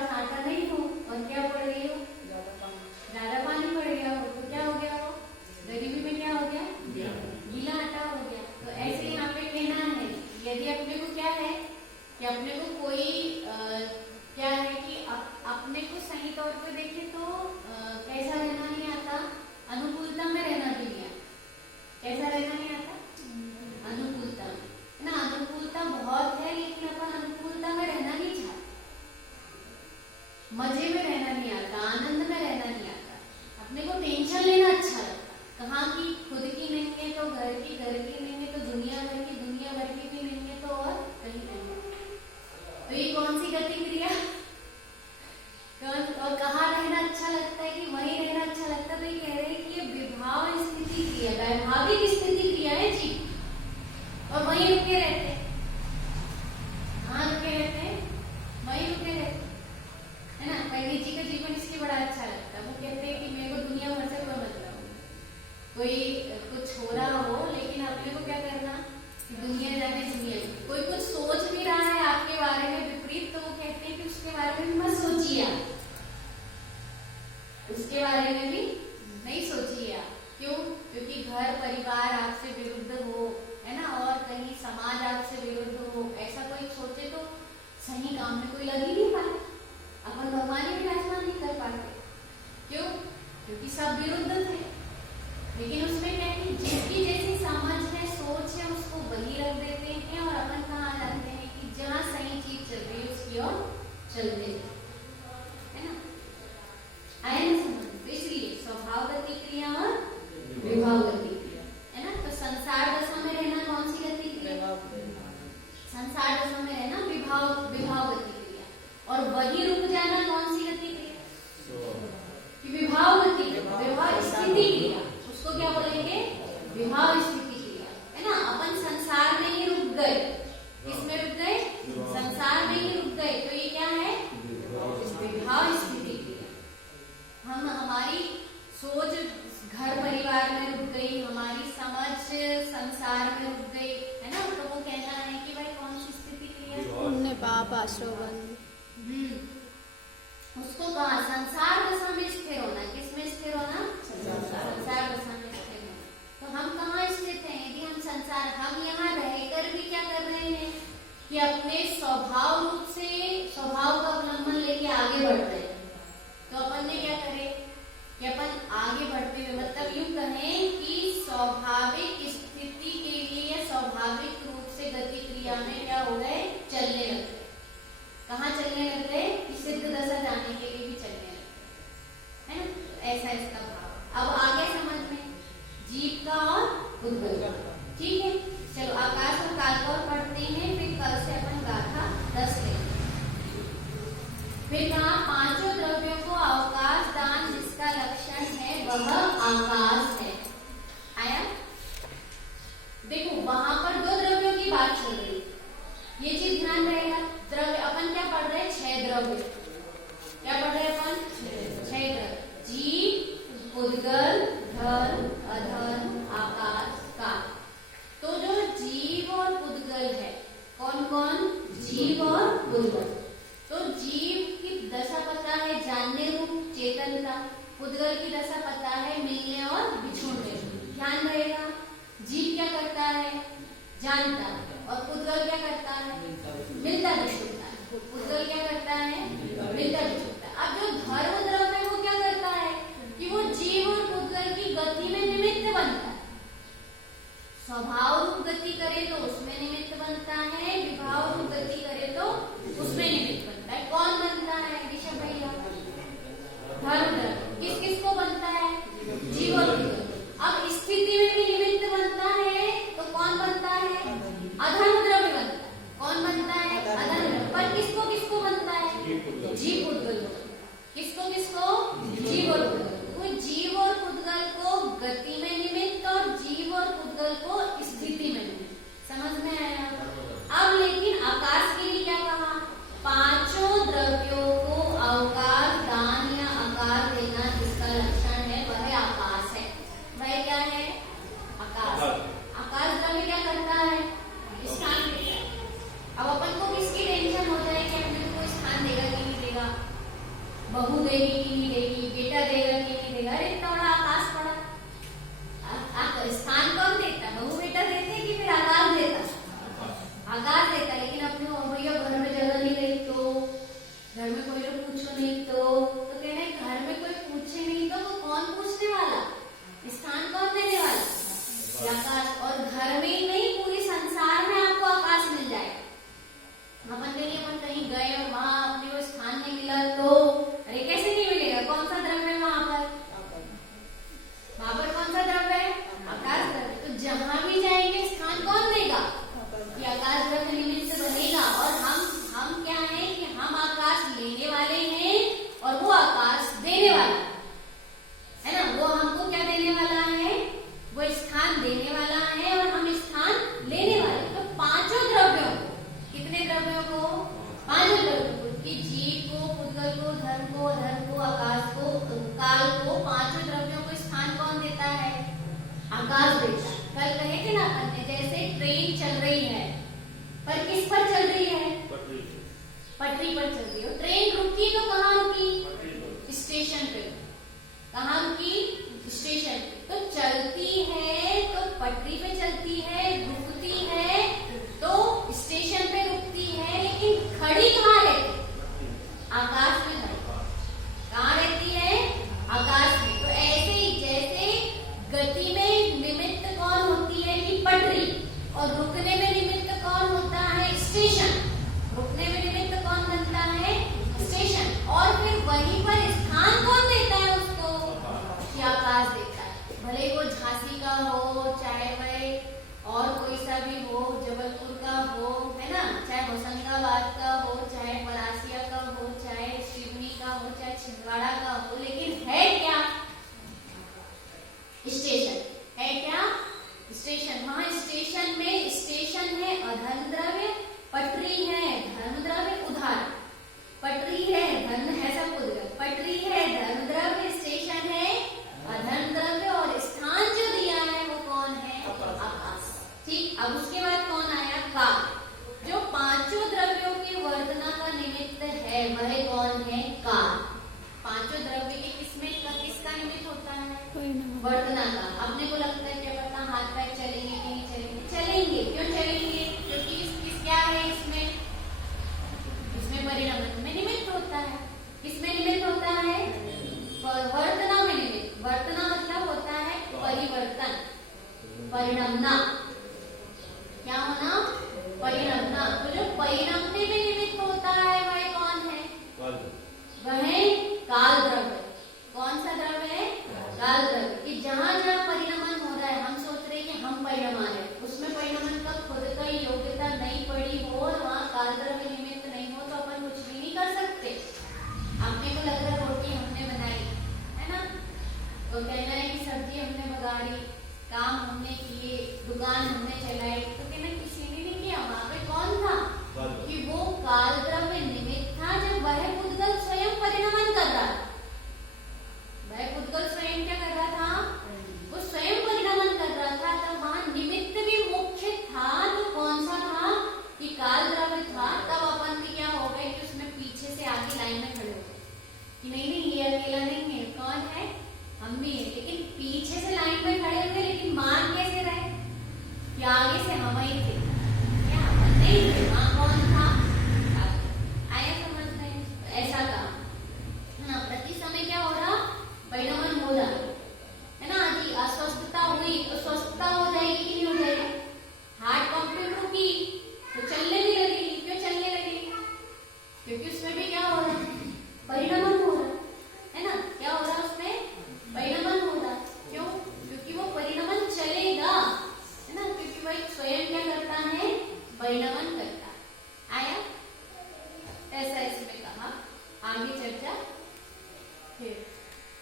पास आटा नहीं हो और क्या पड़ गई हो, ज्यादा पानी पड़ गया हो, तो क्या हो गया हो, गरीबी में क्या हो गया, गीला आटा हो गया। तो ऐसे यहाँ पे कहना है, यदि अपने को क्या है कि अपने को कोई क्या है कि अपने को सही तौर पे देखे तो कैसा रहना नहीं आता, अनुकूलता में रहना भी नहीं आता। कैसा रहना नहीं आता, अनुकूलता में, है ना। अनुकूलता बहुत है लेकिन अपन अनुकूलता में रहना नहीं चाहते, मजे में रहना नहीं आता, आनंद में रहना नहीं आता। अपने को टेंशन लेना अच्छा लगता, कहाँ की, खुद की नहीं है तो घर की नहीं है तो दुनिया भर की भी नहीं है तो और कहीं नहीं है। तो ये कौन सी गति क्रिया, और कहाँ रहना अच्छा लगता है कि वहीं रहना अच्छा लगता है। तो ये कह रहे हैं कि ये विभाव स्थिति क्रिया, वैभाविक स्थिति क्रिया है जी, और वहीं रुके रहते हैं। कहाँ रुके रहते हैं, वहीं रुके रहते है ना। पंडित जी का जीवन इसलिए बड़ा अच्छा लगता है, वो कहते हैं कि मेरे को दुनिया भर से कोई मतलब नहीं, कोई कुछ हो रहा हो लेकिन अपने को क्या करना, दुनिया जाने दुनिया। कोई कुछ सोच भी रहा है आपके बारे में विपरीत, तो वो कहते हैं कि उसके बारे में मत सोचिए, उसके बारे में भी नहीं सोचिए आप। क्यों? क्योंकि घर परिवार आपसे विरुद्ध हो, है ना, और कहीं समाज आपसे विरुद्ध हो, ऐसा कोई सोचे तो सही काम में कोई लग ही नहीं पाए, अपन भगवान भी फैसला नहीं कर पाते। क्यों? क्योंकि सब विरुद्ध थे। लेकिन उसमें क्या है, जिसकी जैसी समझ है, सोच है, उसको वही रख देते हैं और अपन कहाँ जाते हैं कि जहाँ सही चीज चल रही है उसकी ओर चलते हैं, है ना। आए ना समझ? तो इसलिए स्वभावगत क्रिया और विभावगत क्रिया, है ना। तो संसार दशा में रहना कौन सी गति क्रिया, संसार दशा में रहना विभावगत क्रिया, और वही रुक जाना कौन सी गति क्रिया, विभावगति, विभाव स्थिति क्रिया, उसको क्या बोलेंगे, विभाव स्थिति क्रिया, है ना। अपन संसार में ही रुक गए, किसमें रुक गए, संसार में ही रुक गए, तो ये क्या है, विभाव स्थिति क्रिया। हम, हमारी सोच घर परिवार में रुक गई, हमारी समझ संसार में रुक गई, है ना। तो वो कहना है कि भाई कौन सी स्थिति क्रिया, पुण्य पाप आश्रवन, उसको कहा संसार दशा में स्थिर होना, किसमें स्थिर होना, संसार दशा में स्थिर होना। तो हम कहाँ स्थित हैं, यदि हम संसार, हम यहाँ रहकर भी क्या कर रहे हैं कि अपने स्वभाव रूप से स्वभाव का अवलंबन लेके आगे बढ़ रहे हैं। तो अपन ने क्या करे कि अपन आगे बढ़ते हुए, मतलब यूं कहें कि स्वाभाविक स्थिति के लिए या स्वाभाविक रूप से गति क्रिया में क्या हो गए, चलने लग गए। कहाँ चलने लग गए, सिद्ध दशा जाने के लिए भी चलने लग गए, है ना। तो ऐसा इसका भाव। अब आगे समझ में जीव का और उद्गल का, ठीक है। चलो आकाश और काल का और पढ़ते हैं, फिर कल से अपन गाथा 10 लेंगे। फिर कहा पांचों द्रव्यों को अवकाश दान जिसका लक्षण है वह आकाश है। आया, देखो वहां पर दो द्रव्यों की बात चल रही है, ये चीज ध्यान रहेगा। द्रव्य अपन क्या पढ़ रहे हैं, 6 द्रव्य, क्या पढ़ रहे हैं अपन, 6 द्रव्य, जीव, उद्गल, धन, अधन, आकाश, काल। तो जो जीव और उद्गल है, कौन कौन, जीव और उद्गल। तो जीव की दशा पता है जानने रूप चेतनता, उद्गल की दशा पता है मिलने और बिछुड़ने। ध्यान रहेगा, जीव क्या करता है, जानता है, और उद्गल क्या करता है, मिलता बिछुड़ता है। उद्गल क्या करता है, मिलता बिछुड़ता है। अब जो धर्म द्रव्य है वो क्या करता है कि वो जीव और उद्गल की गति में निमित्त बनता है। स्वभाव रूप गति करे तो उसमें निमित्त बनता है, विभाव रूप गति करे तो उसमें निमित्त बनता है। कौन बनता है ऋषभ भैया, धर्म द्रव्य। किस किस को बनता है, जीव और उद्गल। अब स्थिति में भी निमित्त बनता है तो कौन बनता है, अधर्म द्रव्य बनता है। बहू देगी कि नहीं देगी, बेटा देगा कि नहीं देगा। अरे इतना बड़ा आकाश पड़ा, स्थान कौन देता? बहू बेटा देते कि फिर आकाश देता? आकाश देता। लेकिन अपने भैया घर में जगह नहीं रही तो, घर में कोई लोग पूछो नहीं तो कह रहे घर में कोई पूछे नहीं तो वो कौन पूछने वाला? स्थान कौन देने वाला? आकाश। और घर में ही नहीं, पूरे संसार में आपको आकाश मिल जाए। अपन के लिए अपन कहीं गए और वहां अपने को स्थान नहीं मिला तो अरे कैसे नहीं मिलेगा? कौन सा द्रव्य है वहां पर? वहां पर कौन सा द्रव्य है? आकाश द्रव्य। तो जहां भी जाएंगे स्थान कौन देगा? कि आकाश द्रव्य निमित्त बनेगा। और हम क्या है कि हम आकाश लेने वाले हैं और वो आकाश देने वाला है ना। वो हमको क्या देने वाला है? वो स्थान देने वाला है और हम स्थान लेने वाले। तो पांचों द्रव्यों को, कितने द्रव्यों को? पांचों द्रव्यों को, कि जीव को, पुद्गल को, धर्म को, अधर्म को, आकाश को, काल को, पांचों द्रव्यों को स्थान कौन देता है? आकाश देता है। कल कहे थे ना अपन ने, जैसे ट्रेन चल रही है पर किस पर चल रही है? पटरी पर चल रही है। ट्रेन रुकी तो कहाँ रुकी? स्टेशन पे। कहाँ रुकी? स्टेशन पे। तो चलती है तो पटरी पे चलती है, रुकती है तो स्टेशन पे रुकती है, लेकिन खड़ी कहाँ रहती? आकाश में खड़ी। कहाँ रहती है? आकाश में। तो ऐसे ही जैसे गति में निमित्त कौन होती है? कि पटरी। और रुकने में निमित्त कौन होता है? स्टेशन। रुकने में निमित्त कौन बनता है? स्टेशन। और फिर वहीं पर स्थान कौन देता है उसको? कि आकाश देता है। भले वो झांसी का हो, चाहे वह और कोई सा भी हो, जबलपुर का हो, है ना, चाहे होशंगाबाद का हो, चाहे मरासिया का हो, चाहे सिवनी का हो, चाहे छिंदवाड़ा का हो, लेकिन है क्या? स्टेशन है। क्या? स्टेशन। वहां स्टेशन में, स्टेशन है अधर्म द्रव्य, पटरी है धर्म द्रव्य। उदाहरण, पटरी है, धर्म है, सब कुछ। पटरी है धर्म द्रव्य, स्टेशन है अधर्म द्रव्य, और स्थान जो दिया है वो कौन है? आकाश। ठीक। अब उसके बाद कौन आया? काल। जो पांचों द्रव्यों की वर्तना का निमित्त है वह कौन है? काल। पांचों द्रव्य के किसका निमित्त होता है? वर्तना का। अपने को लगता है क्या पता हाथ पैर चलेंगे कि नहीं चलेंगे? चलेंगे। क्यों चलेंगे? क्योंकि क्या है इसमें परिणाम में निमित्त होता है। किसमें निमित्त होता है? वर्तना में निमित्त। वर्तना मतलब होता है परिवर्तन, परिणमना। क्या होना? परिणमना। तो जो परिणमने में निमित्त होता है वह कौन है? वह काल द्रव्य। कौन सा द्रव्य है? काल द्रव्य। कि जहां जहां परिणमन हो रहा है, हम सोच रहे हैं कि हम परिणमा है, उसमें परिणमन का खुद का योग्यता नहीं पड़ी हो और वहाँ काल द्रव्य निमित्त नहीं हो तो अपन कुछ भी नहीं कर सकते। अपने को लग रहा है रोटी हमने बनाई है ना, तो कहना है कि सब्जी हमने बगाड़ी, काम हमने किए, दुकान हमने चलाई, तो कहना किसी ने नहीं किया। वहाँ पे कौन था? कि वो काल द्रव्य निमित्त था। जब वह पुद्गल स्वयं परिणमन कर रहा था, वह पुद्गल स्वयं क्या कर रहा था? वो स्वयं परिणमन कर रहा था। तब वहाँ निमित्त भी मुख्य था। तो कौन सा था? कि काल द्रव्य था। तब अपन क्या हो गए कि उसमें पीछे से आगे लाइन में खड़े हो गए कि नहीं ये अकेला नहीं है, कौन है? हम भी है। लेकिन पीछे से लाइन में खड़े हुए, लेकिन मान कैसे रहे कि आगे से हम ही थे? क्या हम नहीं थे? वहाँ कौन था? आया समझ में? ऐसा था ना। प्रति समय क्या हो रहा? परिणमन हो रहा है ना। यदि अस्वस्थता हुई तो स्वस्थता हो जाएगी कि नहीं हो जाएगी? हार्ट पंपिंग रुकी तो चलने भी लगेगी। क्यों चलने लगेगी? क्योंकि उसमें भी क्या हो रहा है? परिणमन हो रहा है ना। क्या हो रहा है उसमें? परिणमन हो रहा है। क्यों? क्योंकि वो परिणमन चलेगा है ना, क्योंकि वह स्वयं क्या करता है? परिणमन करता है। आया? ऐसा इसमें कहा। आगे चर्चा